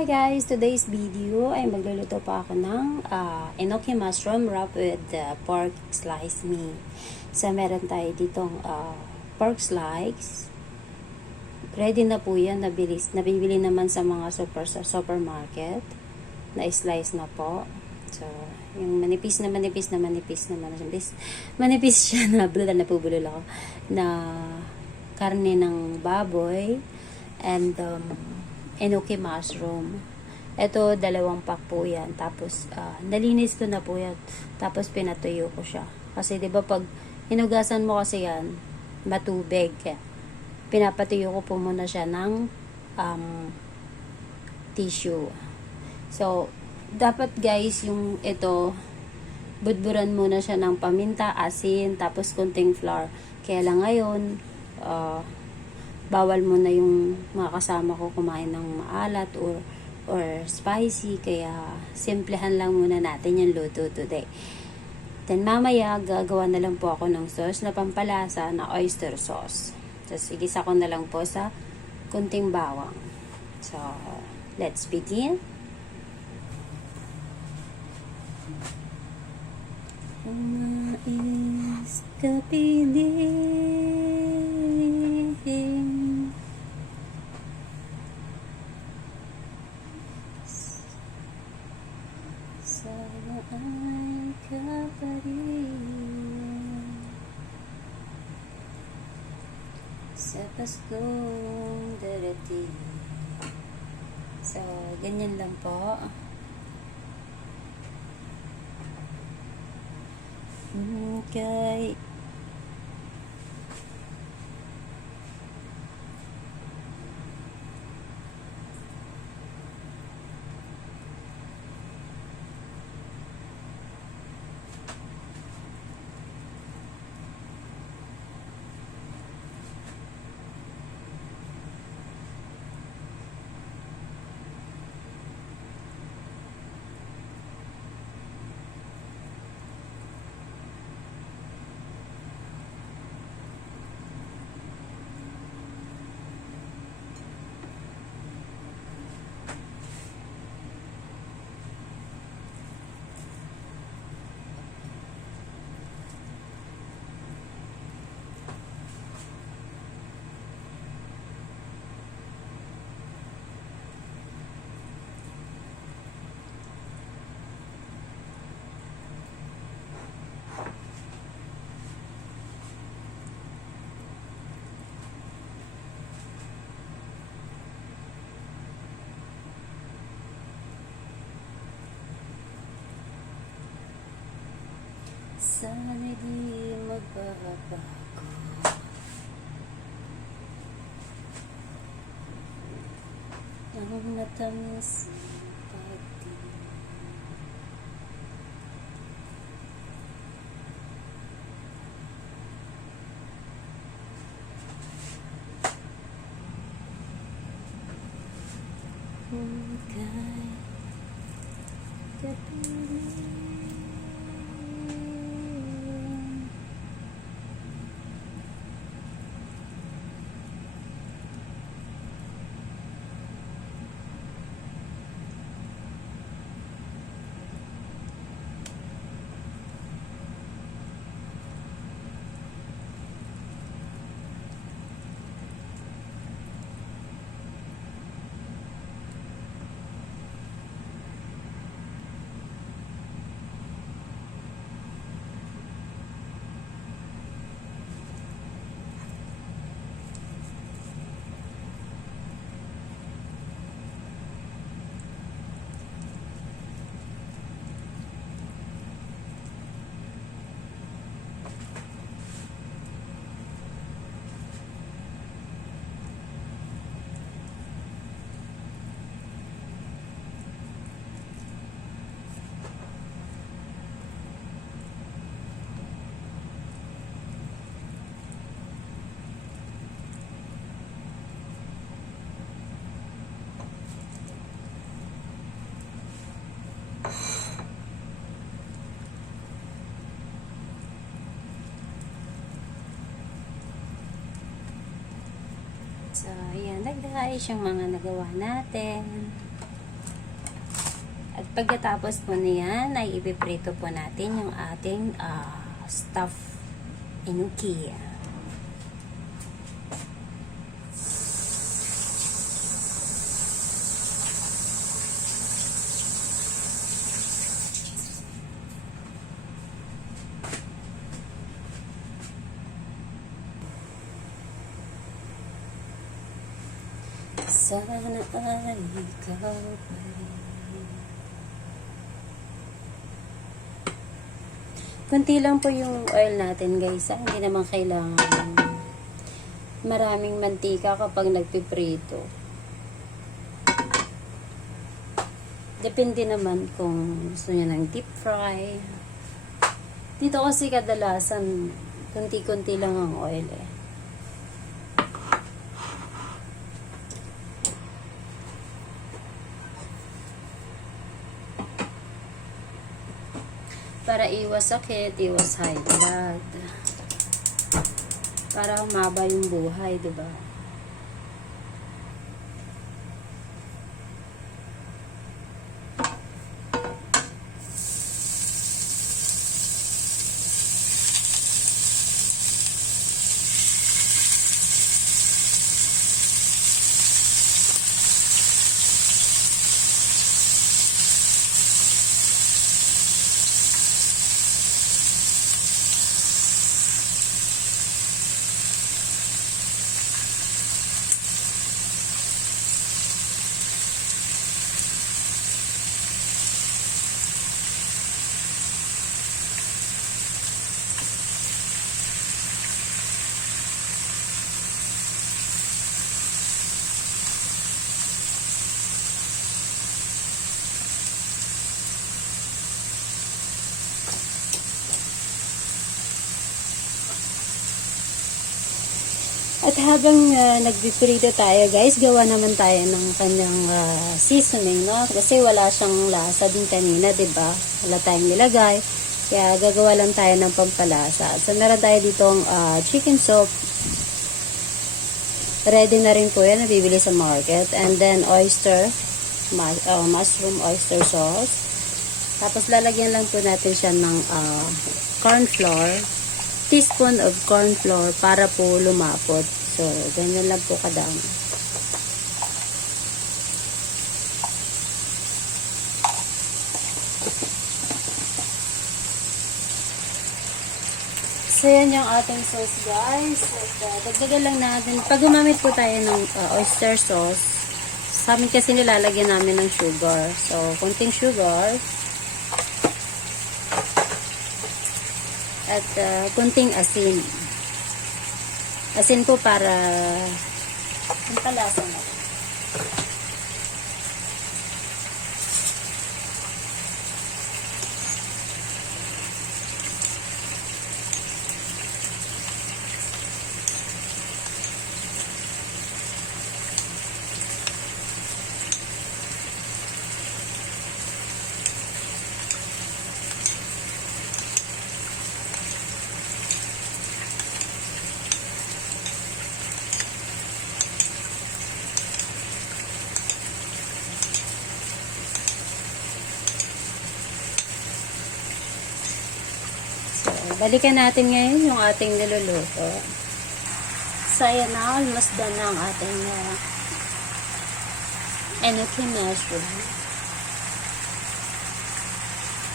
Hi guys! Today's video ay magluluto pa ako ng enoki mushroom wrapped with pork slice meat. So meron tayo ditong pork slice. Ready na po yan, nabibili naman sa mga supermarket. Na-slice na po. So, yung manipis siya na napubulol ako na karne ng baboy and enoki mushroom. Ito, 2 pack po yan. Tapos, nalinis ko na po yan. Tapos, pinatuyo ko siya. Kasi, di ba pag hinugasan mo kasi yan, matubig. Pinapatuyo ko po muna siya ng tissue. So, dapat guys, yung ito, budburan muna siya ng paminta, asin, tapos konting flour. Kaya lang ngayon, bawal muna yung mga kasama ko kumain ng maalat or spicy, kaya simplehan lang muna natin yung luto today. Then mamaya gagawa na lang po ako ng sauce na pampalasa na oyster sauce. Tapos igisa ko na lang po sa kunting bawang. So let's begin. Nais kapiling sana ay kaparin sa Paskong darating. So, ganyan lang po. Okay. Sana'y di magbabago ang matamis pag-ibig. Kay kapiling So, ayan na guys, yung mga nagawa natin. Pagkatapos po niyan, ay ipiprito po natin yung ating stuffed inuki. Sana ay ikaw pa rin. Kunti lang po yung oil natin guys. Hindi naman kailangan maraming mantika kapag nagpiprito. Depende naman kung gusto nyo ng deep fry. Dito kasi kadalasan kunti-kunti lang ang oil eh. Para iwas sakit, iwas high blood. Para humaba yung buhay, diba? At habang nagpiprito tayo guys, gawa naman tayo ng kanyang seasoning, no? Kasi wala siyang lasa din kanina, diba? Wala tayong nilagay. Kaya gagawa lang tayo ng pampalasa. So meron tayo ditong chicken soup. Ready na rin po yan, nabibili sa market. And then oyster, mushroom oyster sauce. Tapos lalagyan lang po natin siya ng corn flour. Teaspoon of corn flour para po lumapot. So, ganyan lang po kadami. So, yan yung ating sauce, guys. At, dagdagan lang natin. Pag gumamit po tayo ng oyster sauce, sa amin kasi nilalagyan namin ng sugar. So, konting sugar. At kunting asin. Asin po para pampalasa na. Balikan natin ngayon yung ating niluluto. So, ayan na. Almost done na ang ating enoki mushroom.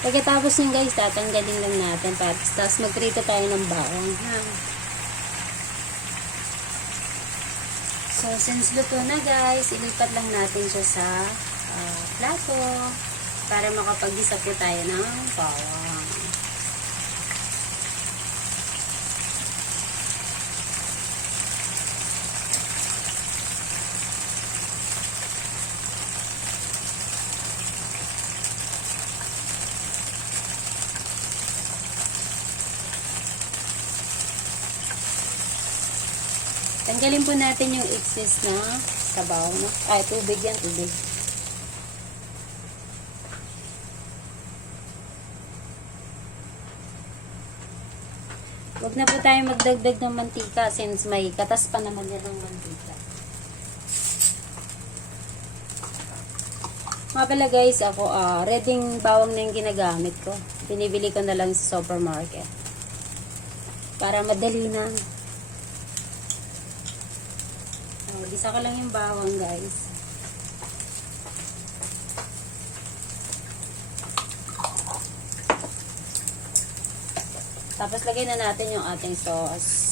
Pagkatapos nyo guys, tatanggalin lang natin. Tapos magprito tayo ng bawang. So, since luto na guys, ilipat lang natin siya sa plato para makapag-isa po tayo ng bawang. Tanggalin po natin yung excess na sabaw. No? Ay, tubig yan, tubig. Huwag na po tayo magdagdag ng mantika since may katas pa naman yan ng mantika. Nga pala guys, ako, reding bawang na yung ginagamit ko. Binibili ko na lang sa supermarket. Para madali na. Gisa ko lang yung bawang guys. Tapos lagay na natin yung ating sauce.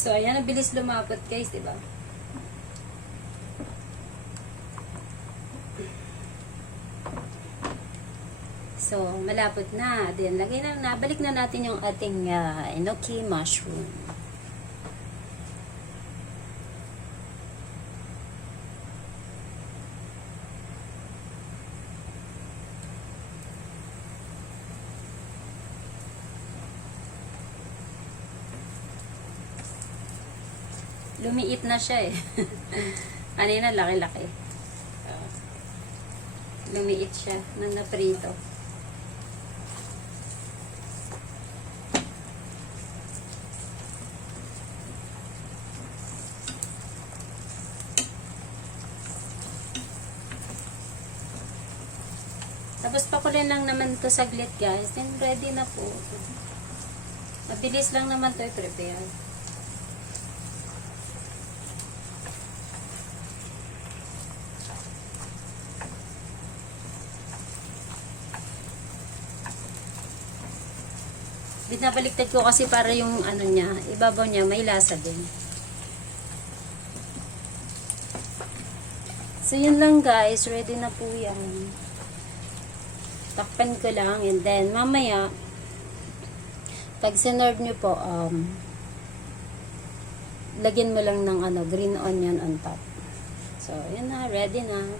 So, ayan, nabilis lumapot guys, diba? So, malapot na. Then, balik na natin yung ating enoki mushroom. Lumiit na siya eh. Kanina laki-laki. Lumiit siya nang naprito. Tapos pakulin lang naman to saglit guys. Then ready na po. Mabilis lang naman to i-prepare. Binabaliktad ko kasi para yung ano niya, ibabaw niya may lasa din. So yun lang guys, ready na po yan. Takpan ko lang and then mamaya pag sinerve nyo po, lagyan mo lang ng green onion on top. So yun na, ready na.